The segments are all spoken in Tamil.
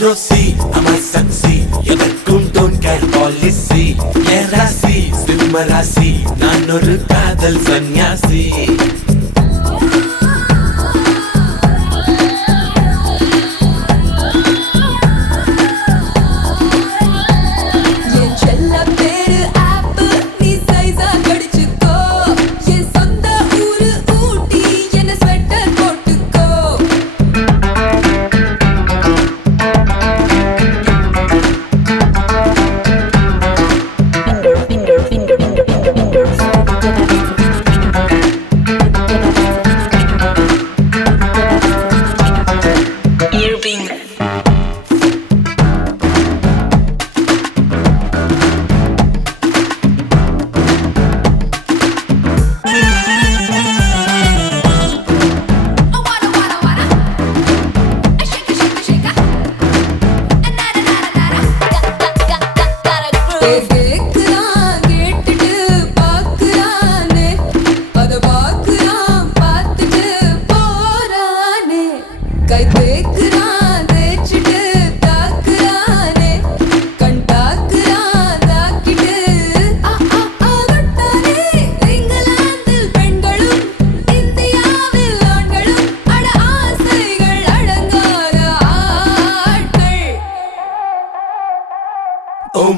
ரோசி அமல் சக்சி எனக்கும் டோன் கேர் பாலிசி என் ராசி சிம்ம ராசி நான் ஒரு காதல் சன்னியாசி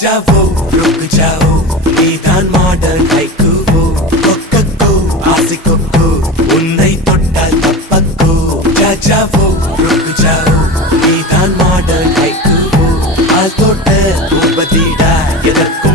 ஜாவோ ருக்கு ஜாவோ. நீதான் மாடல் கைக்குவோ கொக்கோ ஆசை கொக்கோ அதிபதிடா எதற்கும்